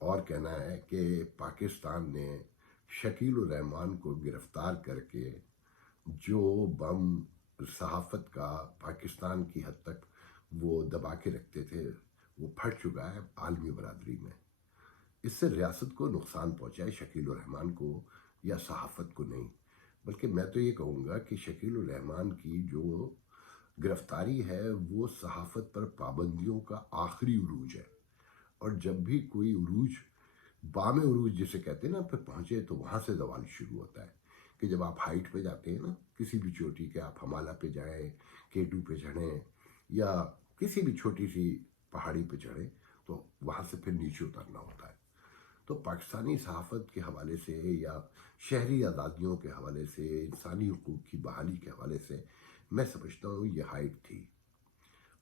اور کہنا ہے کہ پاکستان نے شکیل الرحمان کو گرفتار کر کے جو بم صحافت کا پاکستان کی حد تک وہ دبا کے رکھتے تھے وہ پھٹ چکا ہے عالمی برادری میں. اس سے ریاست کو نقصان پہنچا ہے، شکیل الرحمان کو یا صحافت کو نہیں. بلکہ میں تو یہ کہوں گا کہ شکیل الرحمان کی جو گرفتاری ہے وہ صحافت پر پابندیوں کا آخری عروج ہے. اور جب بھی کوئی عروج، بام عروج جسے کہتے ہیں نا، پہ پہنچے تو وہاں سے زوال شروع ہوتا ہے. کہ جب آپ ہائٹ پہ جاتے ہیں نا، کسی بھی چوٹی کے، آپ ہمالہ پہ جائیں، K2 پہ چڑھیں یا کسی بھی چھوٹی سی پہاڑی پہ چڑھیں، تو وہاں سے پھر نیچے اترنا ہوتا ہے. تو پاکستانی صحافت کے حوالے سے یا شہری آزادیوں کے حوالے سے، انسانی حقوق کی بحالی کے حوالے سے میں سمجھتا ہوں یہ ہائٹ تھی.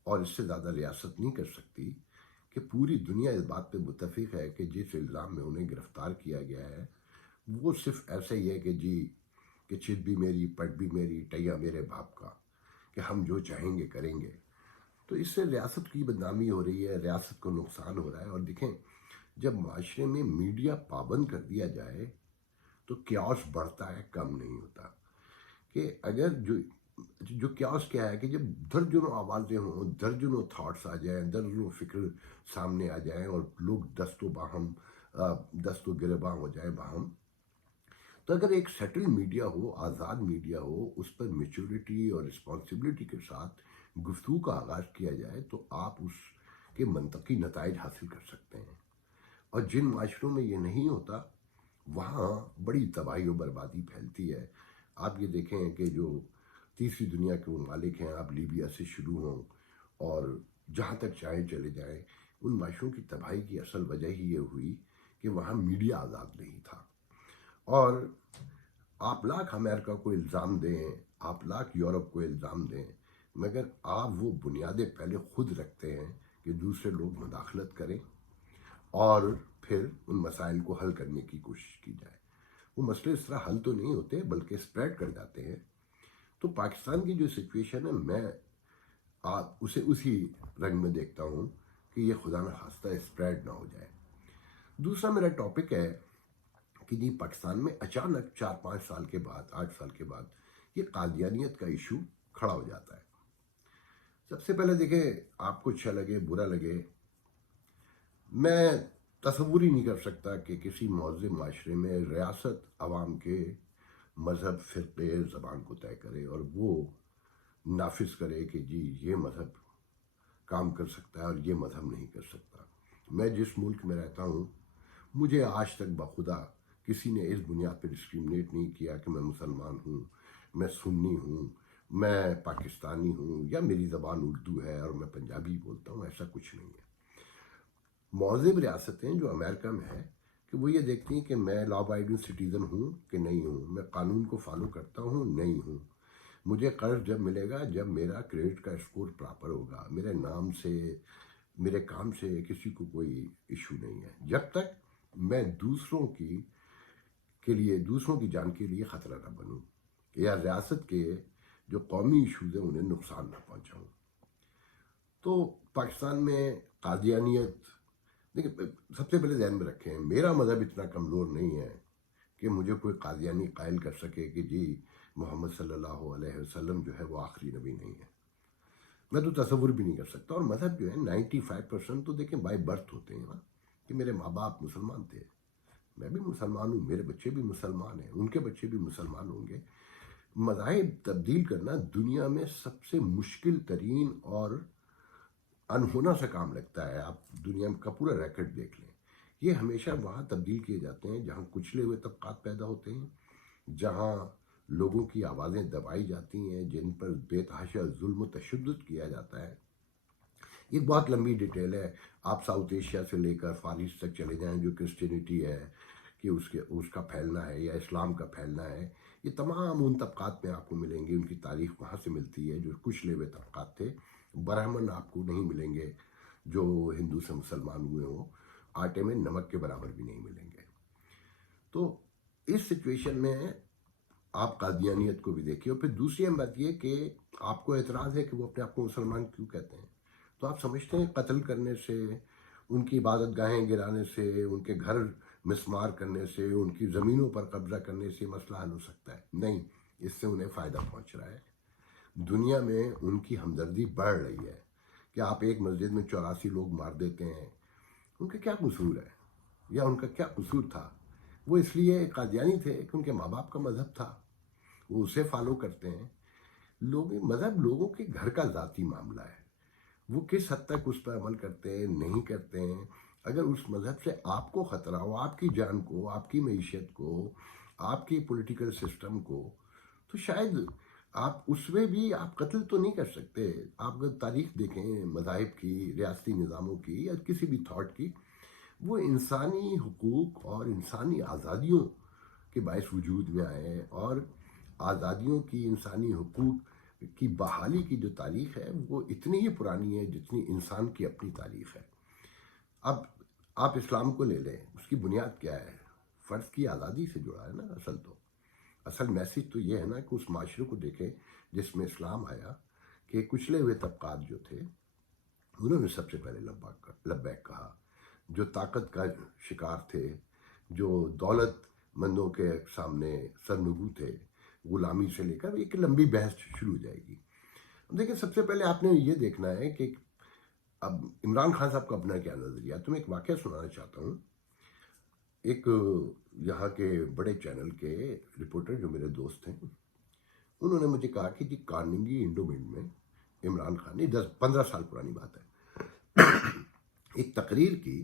اور اس سے زیادہ ریاست نہیں کر سکتی کہ پوری دنیا اس بات پہ متفق ہے کہ جس الزام میں انہیں گرفتار کیا گیا ہے وہ صرف ایسا ہی ہے کہ چت بھی میری، پٹ بھی میری، ٹیا میرے باپ کا، کہ ہم جو چاہیں گے کریں گے. تو اس سے ریاست کی بدنامی ہو رہی ہے، ریاست کو نقصان ہو رہا ہے. اور دیکھیں، جب معاشرے میں میڈیا پابند کر دیا جائے تو کیاس بڑھتا ہے، کم نہیں ہوتا. کہ اگر جو کیاس کیا ہے کہ جب درجنوں آوازیں ہوں، درجنوں تھاٹس آ جائیں، درجنوں فکر سامنے آ جائیں اور لوگ دست و گریباں ہو جائیں باہم، تو اگر ایک سیٹل میڈیا ہو، آزاد میڈیا ہو، اس پر میچورٹی اور رسپانسبلٹی کے ساتھ گفتگو کا آغاز کیا جائے تو آپ اس کے منطقی نتائج حاصل کر سکتے ہیں. اور جن معاشروں میں یہ نہیں ہوتا وہاں بڑی تباہی و بربادی پھیلتی ہے. آپ یہ دیکھیں کہ جو تیسری دنیا کے ممالک ہیں، آپ لیبیا سے شروع ہوں اور جہاں تک چاہیں چلے جائیں، ان معاشروں کی تباہی کی اصل وجہ ہی یہ ہوئی کہ وہاں میڈیا آزاد نہیں تھا. اور آپ لاکھ امریکہ کو الزام دیں، آپ لاکھ یورپ کو الزام دیں، مگر آپ وہ بنیادیں پہلے خود رکھتے ہیں کہ دوسرے لوگ مداخلت کریں اور پھر ان مسائل کو حل کرنے کی کوشش کی جائے. وہ مسئلے اس طرح حل تو نہیں ہوتے بلکہ اسپریڈ کر جاتے ہیں. تو پاکستان کی جو سچویشن ہے، میں اسے اسی رنگ میں دیکھتا ہوں کہ یہ خدا نخواستہ اسپریڈ نہ ہو جائے. دوسرا میرا ٹاپک ہے کہ جی پاکستان میں اچانک 4-5 سال کے بعد، 8 سال کے بعد یہ قادیانیت کا ایشو کھڑا ہو جاتا ہے. سب سے پہلے دیکھیں، آپ کو اچھا لگے برا لگے، میں تصور ہی نہیں کر سکتا کہ کسی مہذب معاشرے میں ریاست عوام کے مذہب، فرقے، زبان کو طے کرے اور وہ نافذ کرے کہ جی یہ مذہب کام کر سکتا ہے اور یہ مذہب نہیں کر سکتا. میں جس ملک میں رہتا ہوں، مجھے آج تک بخدا کسی نے اس بنیاد پہ ڈسکریمنیٹ نہیں کیا کہ میں مسلمان ہوں، میں سنی ہوں، میں پاکستانی ہوں، یا میری زبان اردو ہے اور میں پنجابی بولتا ہوں. ایسا کچھ نہیں ہے. مہذب ریاستیں جو امریکہ میں ہے کہ وہ یہ دیکھتی ہیں کہ میں لا ابائڈنگ سٹیزن ہوں کہ نہیں ہوں، میں قانون کو فالو کرتا ہوں نہیں ہوں، مجھے قرض جب ملے گا جب میرا کریڈٹ کا اسکور پراپر ہوگا، میرے نام سے، میرے کام سے کسی کو کوئی ایشو نہیں ہے، جب تک میں دوسروں کی جان کے لیے خطرہ نہ بنوں یا ریاست کے جو قومی ایشوز ہیں انہیں نقصان نہ پہنچاؤں. تو پاکستان میں قادیانیت، دیکھیں سب سے پہلے ذہن میں رکھیں، میرا مذہب اتنا کمزور نہیں ہے کہ مجھے کوئی قادیانی قائل کر سکے کہ جی محمد صلی اللہ علیہ وسلم جو ہے وہ آخری نبی نہیں ہے. میں تو تصور بھی نہیں کر سکتا. اور مذہب جو ہے 95% تو دیکھیں بائی برتھ ہوتے ہیں نا، کہ میرے ماں باپ مسلمان تھے، میں بھی مسلمان ہوں، میرے بچے بھی مسلمان ہیں، ان کے بچے بھی مسلمان ہوں گے. مذاہب تبدیل کرنا دنیا میں سب سے مشکل ترین اور انہونا سا کام لگتا ہے. آپ دنیا کا پورا ریکٹ دیکھ لیں، یہ ہمیشہ وہاں تبدیل کیے جاتے ہیں جہاں کچلے ہوئے طبقات پیدا ہوتے ہیں، جہاں لوگوں کی آوازیں دبائی جاتی ہیں، جن پر بے تحاشا ظلم و تشدد کیا جاتا ہے. یہ بہت لمبی ڈیٹیل ہے. آپ ساؤتھ ایشیا سے لے کر فار ایسٹ تک چلے جائیں، جو کرسچینٹی ہے کہ اس کا پھیلنا ہے یا اسلام کا پھیلنا ہے، یہ تمام ان طبقات میں آپ کو ملیں گے. ان کی تاریخ وہاں سے ملتی ہے جو کچلے ہوئے طبقات تھے. برہمن آپ کو نہیں ملیں گے جو ہندو سے مسلمان ہوئے ہوں، آٹے میں نمک کے برابر بھی نہیں ملیں گے. تو اس سچویشن میں آپ قادیانیت کو بھی دیکھیے. اور پھر دوسری بات یہ کہ آپ کو اعتراض ہے کہ وہ اپنے آپ کو مسلمان کیوں کہتے ہیں. تو آپ سمجھتے ہیں قتل کرنے سے ان کی عبادت گاہیں گرانے سے، ان کے گھر مسمار کرنے سے، ان کی زمینوں پر قبضہ کرنے سے مسئلہ حل ہو سکتا ہے؟ نہیں، اس سے انہیں فائدہ پہنچ رہا ہے۔ دنیا میں ان کی ہمدردی بڑھ رہی ہے کہ آپ ایک مسجد میں 84 لوگ مار دیتے ہیں، ان کا کیا قصور ہے یا ان کا کیا قصور تھا؟ وہ اس لیے قادیانی تھے کہ ان کے ماں باپ کا مذہب تھا، وہ اسے فالو کرتے ہیں۔ مذہب لوگوں کے گھر کا ذاتی معاملہ ہے، وہ کس حد تک اس پر عمل کرتے ہیں نہیں کرتے ہیں۔ اگر اس مذہب سے آپ کو خطرہ ہو، آپ کی جان کو، آپ کی معیشت کو، آپ کی پولیٹیکل سسٹم کو، تو شاید آپ اس میں بھی آپ قتل تو نہیں کر سکتے۔ آپ اگر تاریخ دیکھیں مذاہب کی، ریاستی نظاموں کی یا کسی بھی تھاٹ کی، وہ انسانی حقوق اور انسانی آزادیوں کے باعث وجود میں آئے، اور آزادیوں کی، انسانی حقوق کی بحالی کی جو تاریخ ہے وہ اتنی ہی پرانی ہے جتنی انسان کی اپنی تاریخ ہے۔ اب آپ اسلام کو لے لیں، اس کی بنیاد کیا ہے؟ فرد کی آزادی سے جڑا ہے نا۔ اصل میسیج تو یہ ہے نا کہ اس معاشرے کو دیکھیں جس میں اسلام آیا، کہ کچلے ہوئے طبقات جو تھے انہوں نے سب سے پہلے لبیک کہا۔ جو طاقت کا شکار تھے، جو دولت مندوں کے سامنے سرنگو تھے، غلامی سے لے کر، ایک لمبی بحث شروع ہو جائے گی۔ دیکھیں، سب سے پہلے آپ نے یہ دیکھنا ہے کہ اب عمران خان صاحب کا اپنا کیا نظریہ۔ تو میں ایک واقعہ سنانا چاہتا ہوں۔ ایک یہاں کے بڑے چینل کے رپورٹر جو میرے دوست ہیں، انہوں نے مجھے کہا کہ جی کارنیگی انڈومنٹ میں عمران خان نے 10-15 سال پرانی بات ہے، ایک تقریر کی۔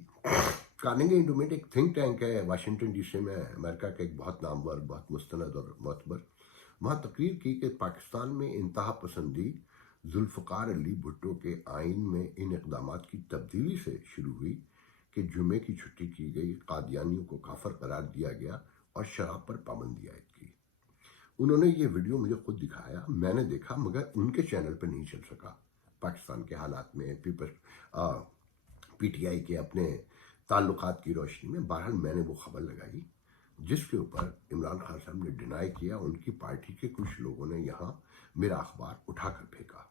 کارنیگی انڈومنٹ ایک تھنک ٹینک ہے واشنگٹن ڈی سی میں، امریکہ کا ایک بہت نامور، بہت مستند اور معتبر۔ وہاں تقریر کی کہ پاکستان میں انتہا پسندی ذوالفقار علی بھٹو کے آئین میں ان اقدامات کی تبدیلی سے شروع ہوئی کہ جمعے کی چھٹی کی گئی، قادیانیوں کو کافر قرار دیا گیا اور شراب پر پابندی عائد کی۔ انہوں نے یہ ویڈیو مجھے خود دکھایا، میں نے دیکھا، مگر ان کے چینل پہ نہیں چل سکا۔ پاکستان کے حالات میں، پی ٹی آئی کے اپنے تعلقات کی روشنی میں، بہرحال میں نے وہ خبر لگائی جس کے اوپر عمران خان صاحب نے ڈینائی کیا۔ ان کی پارٹی کے کچھ لوگوں نے یہاں میرا اخبار اٹھا کر پھینکا۔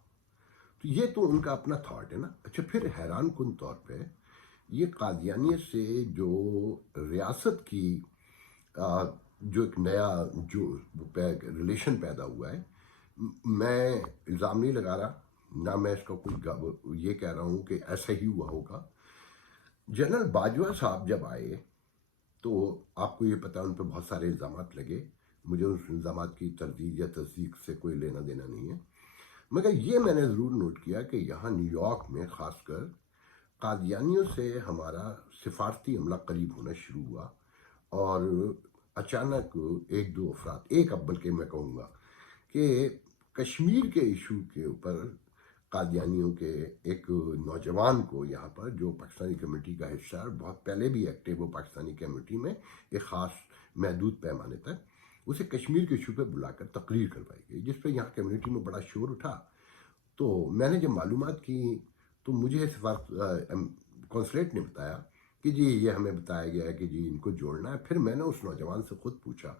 تو یہ تو ان کا اپنا تھاٹ ہے نا۔ اچھا، پھر حیران کن طور پہ یہ قادیانیت سے جو ریاست کی جو ایک نیا جو ریلیشن پیدا ہوا ہے، میں الزام نہیں لگا رہا، نہ میں اس کا کوئی یہ کہہ رہا ہوں کہ ایسا ہی ہوا ہوگا۔ جنرل باجوہ صاحب جب آئے تو آپ کو یہ پتا ان پہ بہت سارے الزامات لگے، مجھے اس الزامات کی تردید یا تصدیق سے کوئی لینا دینا نہیں ہے، مگر یہ میں نے ضرور نوٹ کیا کہ یہاں نیو یارک میں خاص کر قادیانیوں سے ہمارا سفارتی عملہ قریب ہونا شروع ہوا، اور اچانک ایک دو افراد، ایک اب بلکہ میں کہوں گا کہ کشمیر کے ایشو کے اوپر قادیانیوں کے ایک نوجوان کو یہاں پر، جو پاکستانی کمیونٹی کا حصہ ہے، بہت پہلے بھی ایکٹیو ہو پاکستانی کمیونٹی میں ایک خاص محدود پیمانے تک، اسے کشمیر کے ایشو پہ بلا کر تقریر کروائی گئی، جس پہ یہاں کمیونٹی میں بڑا شور اٹھا۔ تو میں نے جب معلومات کی تو مجھے کونسلیٹ نے بتایا کہ جی یہ ہمیں بتایا گیا ہے کہ جی ان کو جوڑنا ہے۔ پھر میں نے اس نوجوان سے خود پوچھا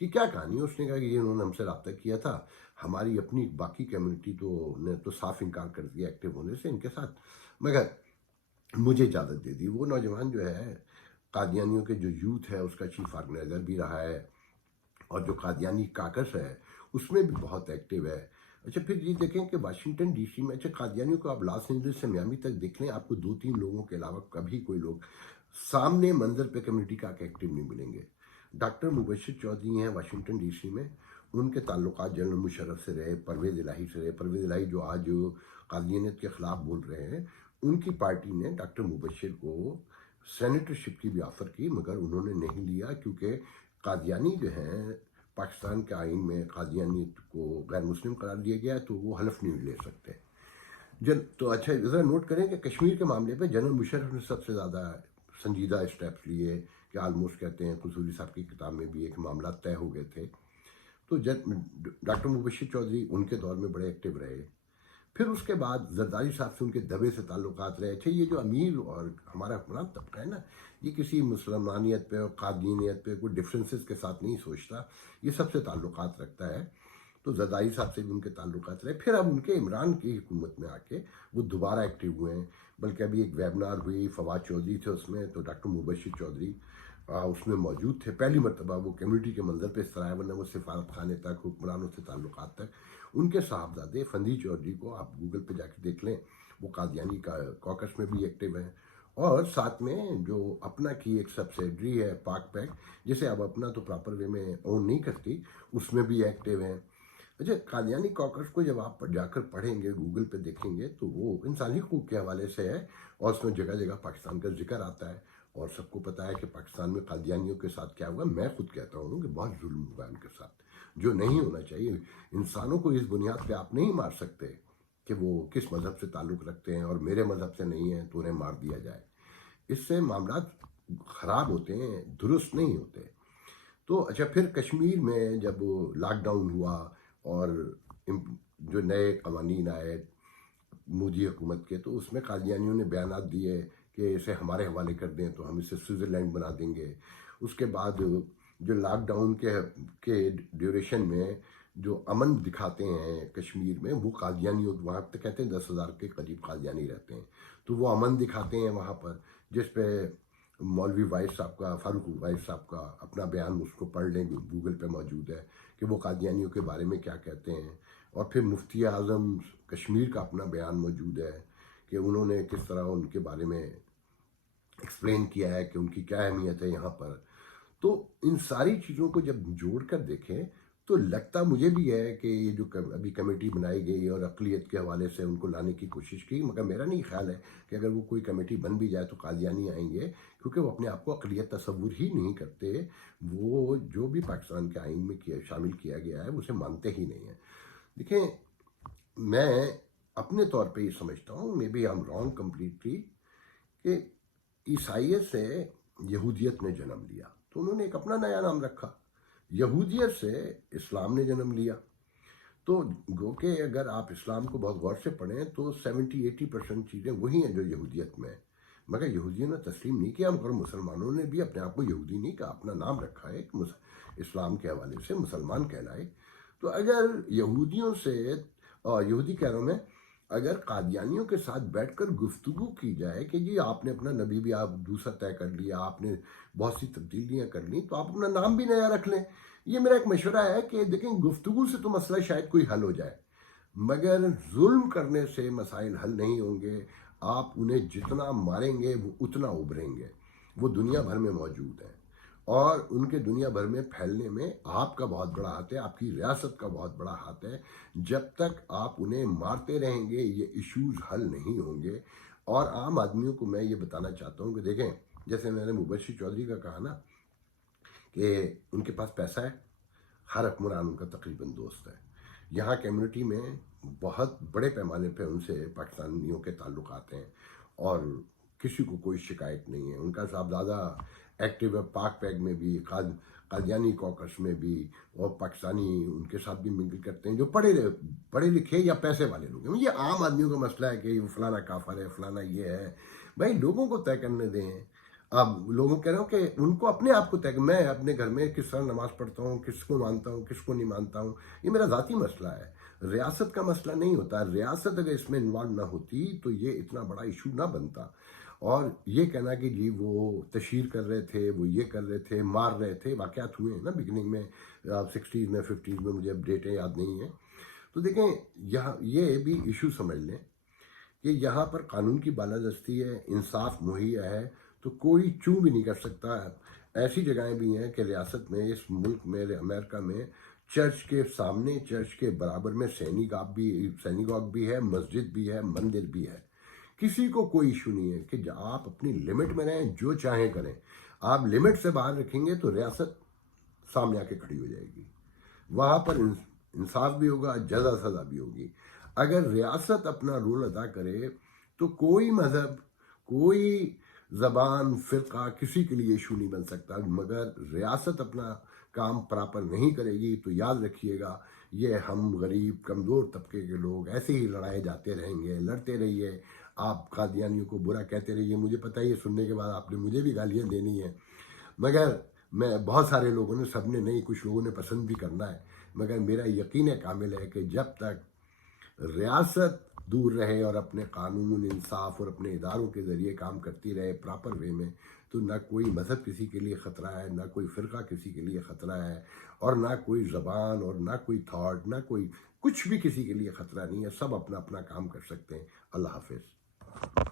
کہ کیا کہانی ہے۔ اس نے کہا کہ یہ انہوں نے ہم سے رابطہ کیا تھا، ہماری اپنی باقی کمیونٹی نے تو صاف انکار کر دیا ایکٹیو ہونے سے ان کے ساتھ، مگر مجھے اجازت دے دی۔ وہ نوجوان جو ہے قادیانیوں کے جو یوتھ ہے اس کا چیف آرگنائزر بھی رہا ہے، اور جو قادیانی کاکس ہے اس میں بھی بہت ایکٹیو ہے۔ اچھا، پھر یہ دیکھیں کہ واشنگٹن ڈی سی میں، اچھا قادیانیوں کو آپ لاس اینجلس سے میامی تک دیکھ لیں، آپ کو 2-3 لوگوں کے علاوہ کبھی کوئی لوگ سامنے منظر پہ کمیونٹی کا ایکٹیو نہیں ملیں گے۔ ڈاکٹر مبشر چودھری ہیں واشنگٹن ڈی سی میں، ان کے تعلقات جنرل مشرف سے رہے، پرویز الہی سے رہے۔ پرویز الہی جو آج قادیانیت کے خلاف بول رہے ہیں، ان کی پارٹی نے ڈاکٹر مبشر کو سینیٹرشپ کی بھی آفر کی، مگر انہوں نے نہیں لیا، کیونکہ قادیانی جو ہیں پاکستان کے آئین میں قادیانیت کو غیر مسلم قرار دیا گیا ہے، تو وہ حلف نہیں لے سکتے۔ تو اچھا ذرا نوٹ کریں کہ کشمیر کے معاملے پہ جنرل مشرف نے سب سے زیادہ سنجیدہ اسٹیپس لیے، کہ آلموسٹ کہتے ہیں قصوری صاحب کی کتاب میں بھی ایک معاملات طے ہو گئے تھے۔ تو ڈاکٹر مبشر چودھری ان کے دور میں بڑے ایکٹیو رہے۔ پھر اس کے بعد زرداری صاحب سے ان کے دبے سے تعلقات رہے تھے۔ یہ جو امیر اور ہمارا حکمران طبقہ ہے نا، یہ کسی مسلمانیت پہ اور قادیانیت پہ کوئی ڈفرینسز کے ساتھ نہیں سوچتا، یہ سب سے تعلقات رکھتا ہے۔ تو زرداری صاحب سے بھی ان کے تعلقات رہے۔ پھر اب ان کے عمران کی حکومت میں آ کے وہ دوبارہ ایکٹیو ہوئے ہیں۔ بلکہ ابھی ایک ویبنار ہوئی، فواد چودھری تھے اس میں، تو ڈاکٹر مبشر چودھری اس میں موجود تھے. پہلی مرتبہ وہ کمیونٹی کے منظر پہ اس طرح ہے، ورنہ وہ سفارت خانے تک، حکمرانوں سے تعلقات تک. ان کے صاحبزادے فندی چودھری کو آپ گوگل پہ جا کے دیکھ لیں، وہ قادیانی کا کوکس میں بھی ایکٹیو ہیں. اور ساتھ میں جو اپنا کی ایک سبسیڈری ہے پاک پیک، جسے اب اپنا تو پراپر وے میں اون نہیں کرتی، اس میں بھی ایکٹیو ہیں. اچھا، قادیانی کوکس کو جب آپ جا کر پڑھیں گے، گوگل پہ دیکھیں گے، تو وہ انسانی حقوق کے حوالے سے ہے، اور اس میں جگہ جگہ پاکستان کا ذکر آتا ہے. اور سب کو پتہ ہے کہ پاکستان میں قادیانیوں کے ساتھ کیا ہوا. میں خود کہتا ہوں کہ بہت ظلم ہوا ان کے ساتھ، جو نہیں ہونا چاہیے. انسانوں کو اس بنیاد پہ آپ نہیں مار سکتے کہ وہ کس مذہب سے تعلق رکھتے ہیں، اور میرے مذہب سے نہیں ہیں تو انہیں مار دیا جائے. اس سے معاملات خراب ہوتے ہیں، درست نہیں ہوتے. تو اچھا، پھر کشمیر میں جب لاک ڈاؤن ہوا اور جو نئے قوانین آئے مودی حکومت کے، تو اس میں قادیانیوں نے بیانات دیے کہ اسے ہمارے حوالے کر دیں تو ہم اسے سوئٹزرلینڈ بنا دیں گے. اس کے بعد جو لاک ڈاؤن کے ڈیوریشن میں جو امن دکھاتے ہیں کشمیر میں، وہ قادیانیوں، وہاں پہ کہتے ہیں 10,000 کے قریب قادیانی رہتے ہیں، تو وہ امن دکھاتے ہیں وہاں پر، جس پہ مولوی وائس صاحب کا، فاروق وائس صاحب کا اپنا بیان، اس کو پڑھ لیں، گوگل پہ موجود ہے کہ وہ قادیانیوں کے بارے میں کیا کہتے ہیں. اور پھر مفتی اعظم کشمیر کا اپنا بیان موجود ہے کہ انہوں نے کس طرح ان کے بارے میں ایکسپلین کیا ہے کہ ان کی کیا اہمیت ہے یہاں پر. تو ان ساری چیزوں کو جب جوڑ کر دیکھیں تو لگتا مجھے بھی ہے کہ یہ جو ابھی کمیٹی بنائی گئی اور اقلیت کے حوالے سے ان کو لانے کی کوشش کی، مگر میرا نہیں خیال ہے کہ اگر وہ کوئی کمیٹی بن بھی جائے تو قادیانی آئیں گے، کیونکہ وہ اپنے آپ کو اقلیت تصور ہی نہیں کرتے. وہ جو بھی پاکستان کے آئین میں شامل کیا گیا ہے، وہ اسے مانتے ہی نہیں ہیں. دیکھیں، میں اپنے طور پہ یہ سمجھتا ہوں، may be I am wrong completely, کہ عیسائیت سے یہودیت نے جنم لیا، تو انہوں نے ایک اپنا نیا نام رکھا. یہودیت سے اسلام نے جنم لیا. تو گو کہ اگر آپ اسلام کو بہت غور سے پڑھیں تو 70-80% چیزیں وہی ہیں جو یہودیت میں ہیں، مگر یہودیوں نے تسلیم نہیں کیا، مگر مسلمانوں نے بھی اپنے آپ کو یہودی نہیں کہا، اپنا نام رکھا ہے اسلام کے حوالے سے مسلمان کہلائے. تو اگر یہودیوں سے، یہودی کہہ رہا ہوں میں، اگر قادیانیوں کے ساتھ بیٹھ کر گفتگو کی جائے کہ جی آپ نے اپنا نبی بھی آپ دوسرا طے کر لیا، آپ نے بہت سی تبدیلیاں کر لیں، تو آپ اپنا نام بھی نیا رکھ لیں. یہ میرا ایک مشورہ ہے کہ دیکھیں، گفتگو سے تو مسئلہ شاید کوئی حل ہو جائے، مگر ظلم کرنے سے مسائل حل نہیں ہوں گے. آپ انہیں جتنا ماریں گے وہ اتنا ابھریں گے. وہ دنیا بھر میں موجود ہیں، اور ان کے دنیا بھر میں پھیلنے میں آپ کا بہت بڑا ہاتھ ہے، آپ کی ریاست کا بہت بڑا ہاتھ ہے. جب تک آپ انہیں مارتے رہیں گے یہ ایشوز حل نہیں ہوں گے. اور عام آدمیوں کو میں یہ بتانا چاہتا ہوں کہ دیکھیں، جیسے میں نے مبشر چودھری کا کہا نا کہ ان کے پاس پیسہ ہے، ہر حکمران ان کا تقریباً دوست ہے. یہاں کمیونٹی میں بہت بڑے پیمانے پہ ان سے پاکستانیوں کے تعلقات ہیں، اور کسی کو کوئی شکایت نہیں ہے. ان کا صاحبزادہ ایکٹیو ہے پاک پیک میں بھی، قادیانی کوکس میں بھی، اور پاکستانی ان کے ساتھ بھی منگل کرتے ہیں جو پڑھے لکھے یا پیسے والے لوگ ہیں. یہ عام آدمیوں کا مسئلہ ہے کہ فلانا کافر ہے، فلانا یہ ہے. بھائی لوگوں کو طے کرنے دیں. اب لوگوں کہہ رہا ہوں کہ ان کو اپنے آپ کو طے، میں اپنے گھر میں کس طرح نماز پڑھتا ہوں، کس کو مانتا ہوں، کس کو نہیں مانتا ہوں، یہ میرا ذاتی مسئلہ ہے. ریاست کا مسئلہ نہیں ہوتا. ریاست اگر اس میں انوالو نہ ہوتی تو یہ اتنا بڑا ایشو نہ بنتا. اور یہ کہنا کہ جی وہ تشہیر کر رہے تھے، وہ یہ کر رہے تھے، مار رہے تھے، واقعات ہوئے ہیں نا بگننگ میں، 60s میں 50s میں، مجھے اب ڈیٹیں یاد نہیں ہیں. تو دیکھیں، یہاں یہ بھی ایشو سمجھ لیں کہ یہاں پر قانون کی بالادستی ہے، انصاف مہیا ہے، تو کوئی چوں بھی نہیں کر سکتا. ایسی جگہیں بھی ہیں کہ ریاست میں، اس ملک میں، امریکہ میں، چرچ کے سامنے، چرچ کے برابر میں سینیگاگ بھی ہے، مسجد بھی ہے، مندر بھی ہے. کسی کو کوئی ایشو نہیں ہے کہ آپ اپنی لمٹ میں رہیں، جو چاہیں کریں. آپ لمٹ سے باہر رکھیں گے تو ریاست سامنے آ کے کھڑی ہو جائے گی. وہاں پر انصاف بھی ہوگا، جزا سزا بھی ہوگی. اگر ریاست اپنا رول ادا کرے تو کوئی مذہب، کوئی زبان، فرقہ کسی کے لیے ایشو نہیں بن سکتا. مگر ریاست اپنا کام پراپر نہیں کرے گی تو یاد رکھیے گا، یہ ہم غریب کمزور طبقے کے لوگ ایسے ہی لڑائے جاتے رہیں گے. لڑتے رہیے، آپ قادیانیوں کو برا کہتے رہیے. مجھے پتہ ہے یہ سننے کے بعد آپ نے مجھے بھی گالیاں دینی ہیں، مگر میں بہت سارے لوگوں نے، سب نے نہیں، کچھ لوگوں نے پسند بھی کرنا ہے، مگر میرا یقین کامل ہے کہ جب تک ریاست دور رہے اور اپنے قانون انصاف اور اپنے اداروں کے ذریعے کام کرتی رہے پراپر وے میں، تو نہ کوئی مذہب کسی کے لیے خطرہ ہے، نہ کوئی فرقہ کسی کے لیے خطرہ ہے، اور نہ کوئی زبان اور نہ کوئی تھاٹ، نہ کوئی کچھ بھی کسی کے لیے خطرہ نہیں ہے. سب اپنا اپنا کام کر سکتے ہیں. اللہ حافظ.